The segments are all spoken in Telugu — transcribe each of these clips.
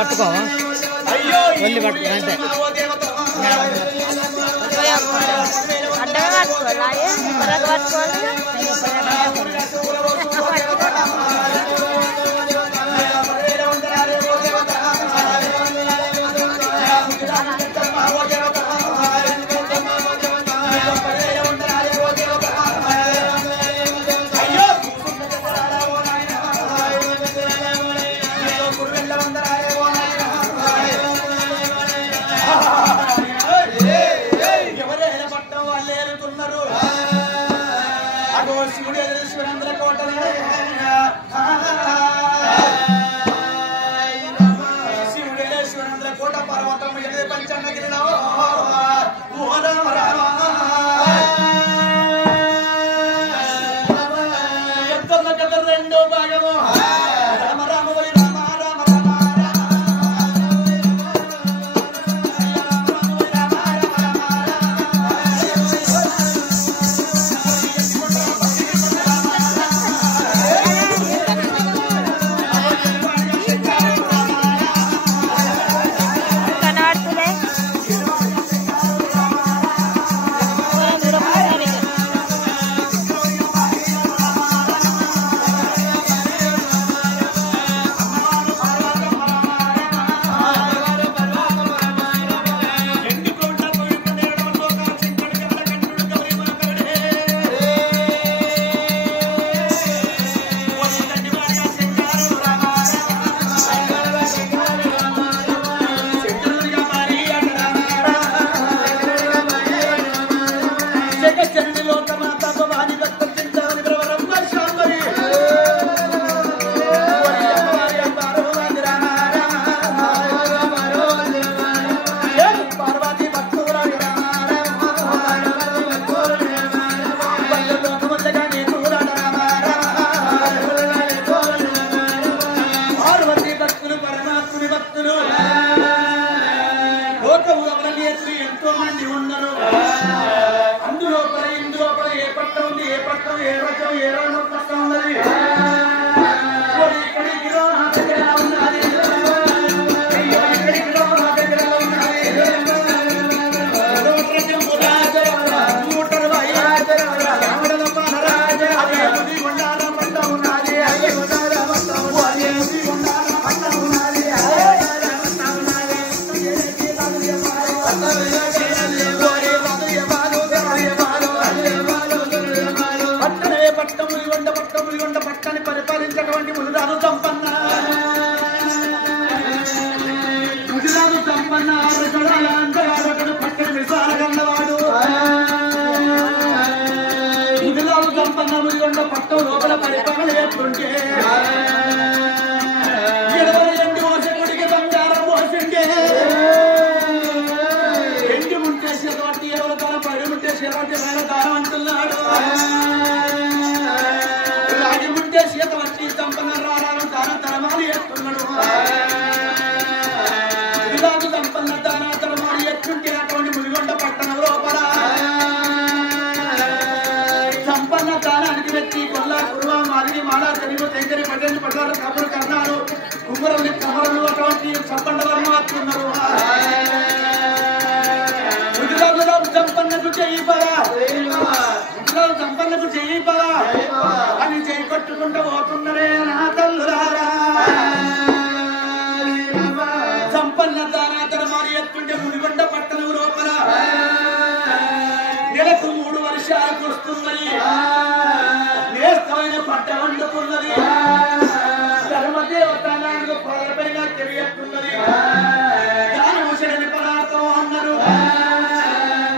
పట్టుకో ఒళ్ళు పట్టుకో అంతే అడ్డగా పట్టుకోవాలి పట్టుకోవాలి పట్టని పరిపాలించినటువంటి ముదిరాజు సంపన్న పట్టని విశాలగన్నవాడు ముదిరాజు సంపన్న ముదిగొండ పట్టం లోపల పరిపాలన చేస్తుంటే 28 వర్షకుడికి బంగారం పోసిండే ఎండి ముంటేసేటువంటి ఎవరి దానం పడి ముంటేసేటువంటి వేల దానం అంటున్నాడు చేతవచ్చి సంపన్న రారాలను దాన తరమాలి ఎత్తున్నాడు విరాజు సంపన్న దాన తరమాలి ఎత్తుంటే అటువంటి ముదిగొండ పట్టణం లోపల సంపన్న దానానికి వ్యక్తి కొల్ల కురువ మాదిరి మాల తెలుగు తెంగరి పడ్డని పడ్డారు కబురు కన్నాడు కుమ్మరల్ని కమరలు అటువంటి సంపన్న వర్మాతున్నారు ముదిరాజు సంపన్నకు చెయ్యి పరా ముదిరాజు సంపన్నకు చెయ్యి పరా అని చెయ్యి కొట్టుకుంటూ పోతున్నారే నా తల్లులారా సంపన్న దానాతర మారి ఎత్తుంటే ముదిగొండ పట్టణం లోపల నెలకు 3 వర్షాలకు వస్తున్నది నేస్తమైన పట్ట వండుకున్నది ధర్మదేవతానానికి పైన తెలియస్తున్నది ధర్మముషణి పదార్థం అన్నారు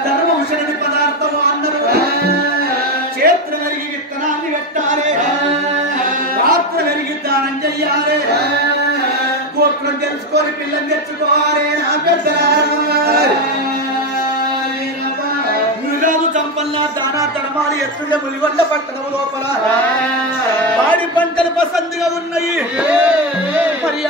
ధర్మముషణి పదార్థం అన్నారు క్షేత్ర కలిగి విత్తనాన్ని పెట్టాలి పాత్ర కలిగి దానం చెయ్యాలి గోత్రం తెలుసుకొని పిల్లని తెచ్చుకోవాలి నా ముదిరాజు సంపన్న దానా తరమాలి ఎత్తుండే ముదిగొండ పట్టణం లోపల పాడి పంటలు పసందుగా ఉన్నాయి మరి